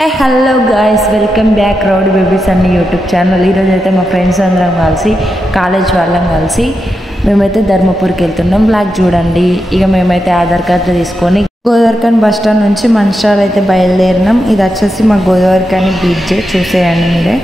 Hello guys, welcome back rowdy babies అన్ని YouTube channel. ఈరోజు అయితే మా ఫ్రెండ్స్ అందరం కలిసి కాలేజ్ వాళ్ళం కలిసి మేమైతే ధర్మపూర్కి వెళ్తున్నాం. బ్లాగ్ చూడండి. ఇక మేమైతే ఆధార్ కార్డు తీసుకొని గోదావరిఖని బస్ స్టాండ్ నుంచి మంచిర్యాల అయితే బయలుదేరినాం. ఇది వచ్చేసి మా గోదావరిఖని బీచ్, చూసేయండి మీరే.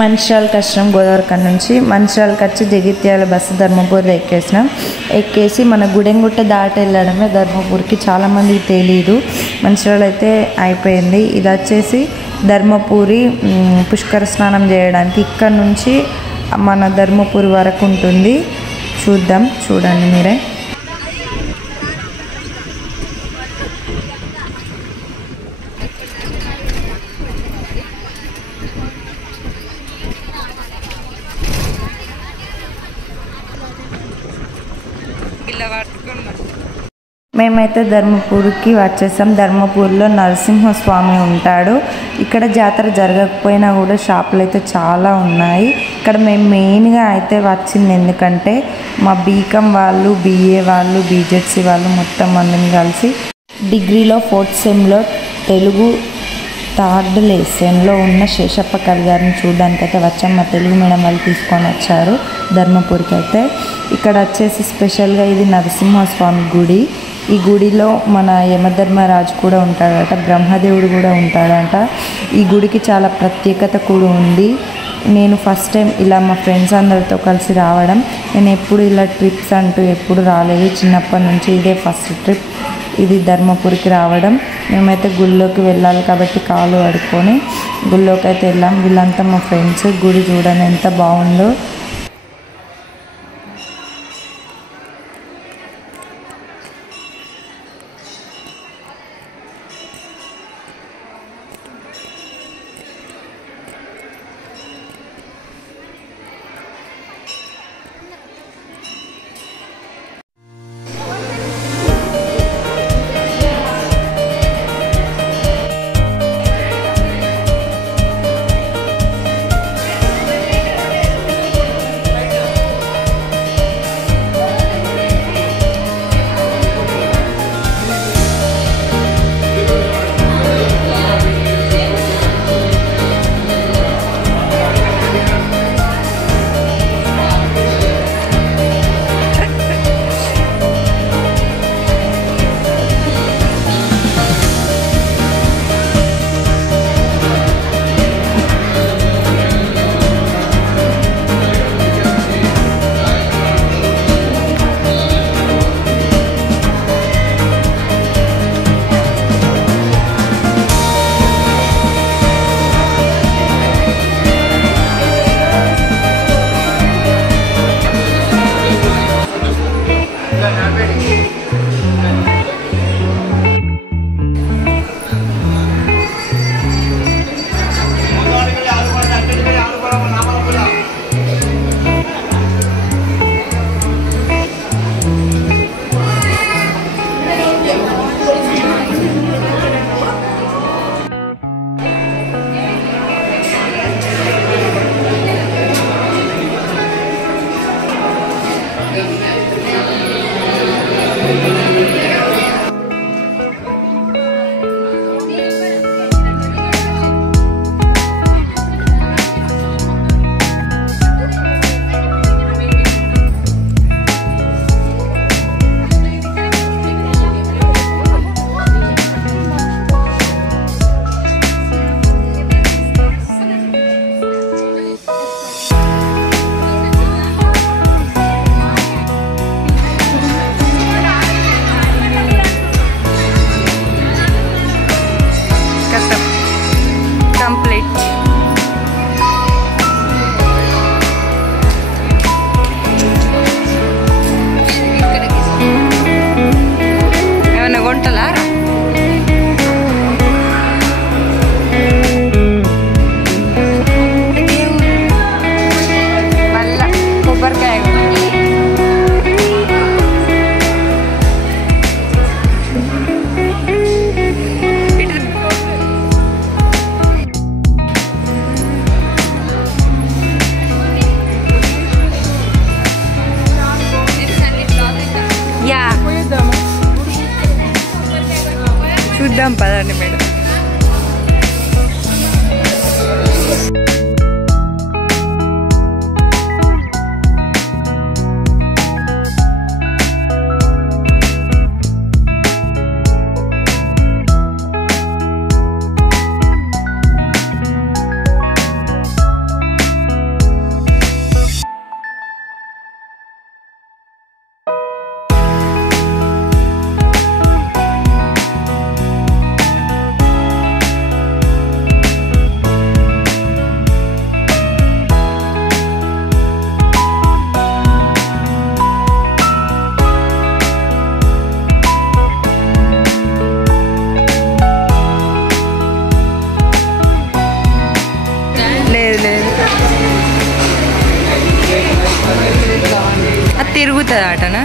మంచిర్యాలకు వచ్చినాం. గోదావరిఖని నుంచి మంచిర్యాలకు వచ్చి జగిత్యాల బస్సు ధర్మపూర్లో ఎక్కేసి మన గుడెంగుట్ట దాటి వెళ్ళడమే ధర్మపూర్కి. చాలామందికి తెలీదు. మంచిర్యాల అయితే అయిపోయింది. ఇది వచ్చేసి ధర్మపూరి పుష్కర స్నానం చేయడానికి ఇక్కడ నుంచి మన ధర్మపూరి వరకు ఉంటుంది. చూడండి మీరే. మేమైతే ధర్మపూర్కి వచ్చేసాం. ధర్మపూర్లో నరసింహస్వామి ఉంటాడు. ఇక్కడ జాతర జరగకపోయినా కూడా షాపులు అయితే చాలా ఉన్నాయి. ఇక్కడ మేము మెయిన్గా అయితే వచ్చింది ఎందుకంటే మా బీకామ్ వాళ్ళు, బీఏ వాళ్ళు, బీజెడ్సీ వాళ్ళు మొత్తం మందిని కలిసి డిగ్రీలో 4th సెమ్లో తెలుగు 3rd లెసన్లో ఉన్న శేషప్ప కవి గారిని చూడడానికి అయితే వచ్చాం. మా తెలుగు మేడం వాళ్ళు తీసుకొని వచ్చారు ధర్మపూర్కి అయితే. ఇక్కడ వచ్చేసి స్పెషల్గా ఇది నరసింహస్వామి గుడి. ఈ గుడిలో మన యమధర్మరాజు కూడా ఉంటాడట, బ్రహ్మదేవుడు కూడా ఉంటాడంట. ఈ గుడికి చాలా ప్రత్యేకత కూడా ఉంది. నేను ఫస్ట్ టైం ఇలా మా ఫ్రెండ్స్ అందరితో కలిసి రావడం. నేను ఎప్పుడు ఇలా ట్రిప్స్ అంటూ ఎప్పుడు రాలేదు. చిన్నప్పటి నుంచి ఇదే ఫస్ట్ ట్రిప్ ఇది ధర్మపూర్కి రావడం. మేమైతే గుళ్ళోకి వెళ్ళాలి కాబట్టి కాలు అడుక్కొని గుళ్ళోకి అయితే వెళ్ళాం. వీళ్ళంతా మా ఫ్రెండ్స్. గుడి చూడండి ఎంత బాగుందో. వెళ్దాం పదండి మేడం. అది తిరుగుతుంది ఆటనా?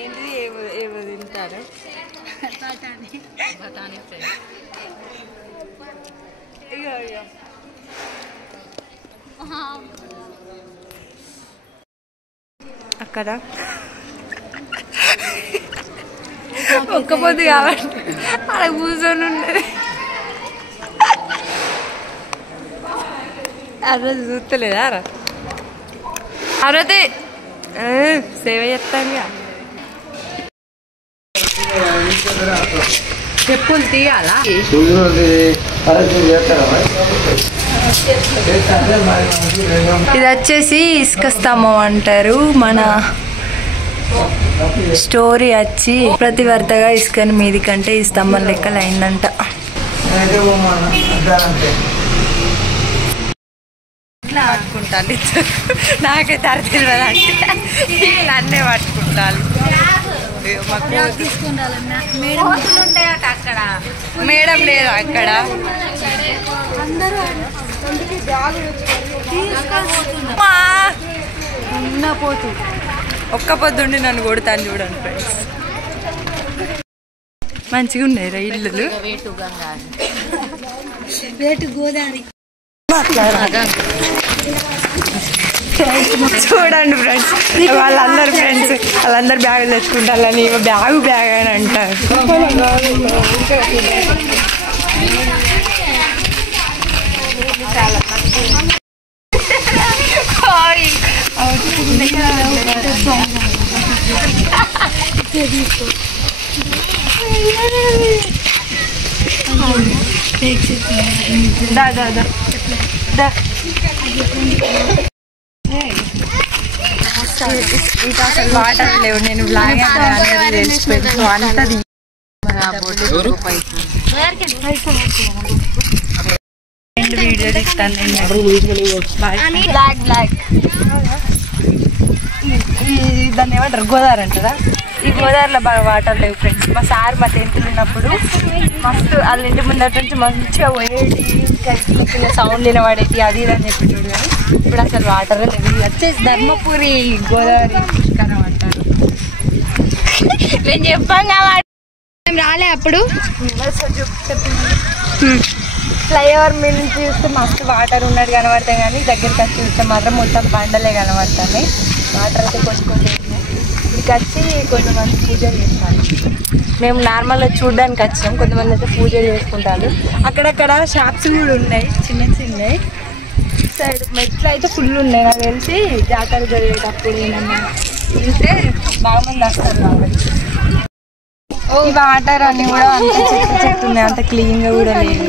ఏంటిది ఏవో తింటారు? అక్కడ ఒక్క పొద్దు కాబట్టి అక్కడ కూర్చొని ఉండేది. అదే చూస్తలేదా రా అరవతే సేవ చేస్తాను. చెప్పులు తీయాలా? ఇది వచ్చేసి ఇసుక స్తంభం అంటారు. మన స్టోరీ వచ్చి ప్రతివర్తగా ఇసుకని మీది కంటే ఈ స్తంభం లెక్కలు అయిందంట. పట్టుకుంటాను నాకైతే అర్థం తెలియదంటే నన్నే పట్టుకుంటాను. అక్కడ మేడం లేదు అక్కడ. ఒక్క పొద్దుండి నన్ను కొడతాను చూడండి ఫ్రెండ్స్. మంచిగా ఉన్నాయి రా ఇల్లు. చూడండి ఫ్రెండ్స్ వాళ్ళందరు బ్యాగులు తెచ్చుకుంటారని బ్యాగ్ అని అంటారు. ఇంకా అసలు వాటర్ లేవు. నేను బ్లాగ్ తెలిసిపోయింది అంతది. వీడియో తీస్తాను దాన్ని ఏమంటారు గోదావరి అంటారా? ఈ గోదావరిలో బాగా వాటర్ లేవు ఫ్రెండ్స్. మా సార్ మా 10th ఉన్నప్పుడు మస్తు వాళ్ళ ఇంటి ముందట నుంచి మంచిగా పోయేది, సౌండ్ వినబడేది అది ఇది అని చెప్పేటోడు. కానీ ఇప్పుడు అసలు వాటర్ లేవు. వచ్చేసి ధర్మపురి గోదావరి పుష్కరం అంటారు. నేను చెప్పాను కాబట్టి రాలే అప్పుడు. ఫ్లైఓవర్ మీద నుంచి చూస్తే మస్తు వాటర్ ఉన్నట్టు కనబడతాయి, కానీ దగ్గరికి వచ్చి చూస్తే మాత్రం మొత్తం బండలే కనబడతాయి. వాటర్ అయితే కొట్టుకుంటే ఇక్కడికి వచ్చి కొంతమంది పూజలు చేస్తారు. మేము నార్మల్గా చూడడానికి వచ్చాం. కొంతమంది అయితే పూజలు చేసుకుంటారు. అక్కడక్కడ షాప్స్ కూడా ఉన్నాయి, చిన్న చిన్నవి. సైడ్ మెట్లు అయితే ఫుల్ ఉన్నాయి. నాకు తెలిసి జాతర జరిగేటప్పుడు ఏమన్నా ఉంటే బాగా మంది వస్తారు కాబట్టి. ఈ వాటర్ అన్ని కూడా అంత చెత్త ఉన్నాయి, అంత క్లీన్గా కూడా లేదు.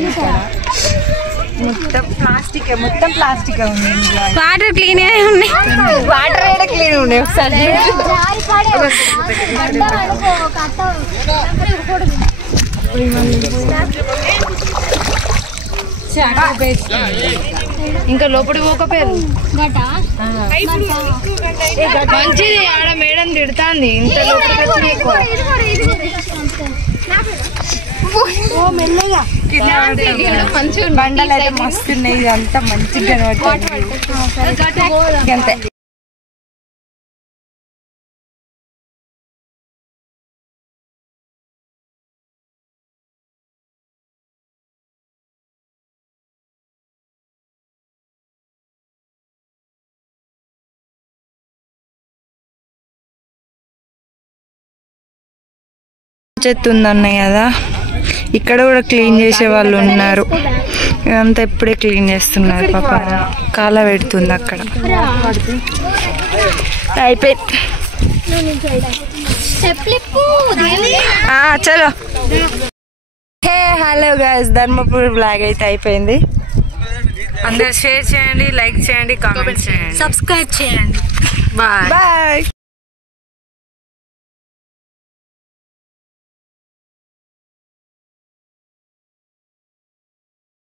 ఇక్కడ మొత్తం ప్లాస్టిక్ ఉంది. వాటర్ క్లీన్ ఉన్నాయి, వాటర్ అయితే క్లీన్ ఉన్నాయి. ఒకసారి ఇంకా లోపలికి పోకపోయారు. మంచిది ఆడ మేడం తిడుతుంది. ఇంత లోపలికి బండలు అయితే మస్తున్నాయి. ఇదంతా మంచిగా కనబడుతుంది. అంతే. చెత్త ఉందన్నాయి కదా, ఇక్కడ కూడా క్లీన్ చేసే వాళ్ళు ఉన్నారు. ఇదంతా ఇప్పుడే క్లీన్ చేస్తున్నారు. పాప కాల పెడుతుంది అక్కడ. అయిపోయింది. చలో. Hey hello guys, Dharmapur blog అయితే అయిపోయింది. అందరు షేర్ చేయండి, లైక్ చేయండి, కామెంట్ చేయండి, సబ్స్క్రైబ్ చేయండి. Bye bye.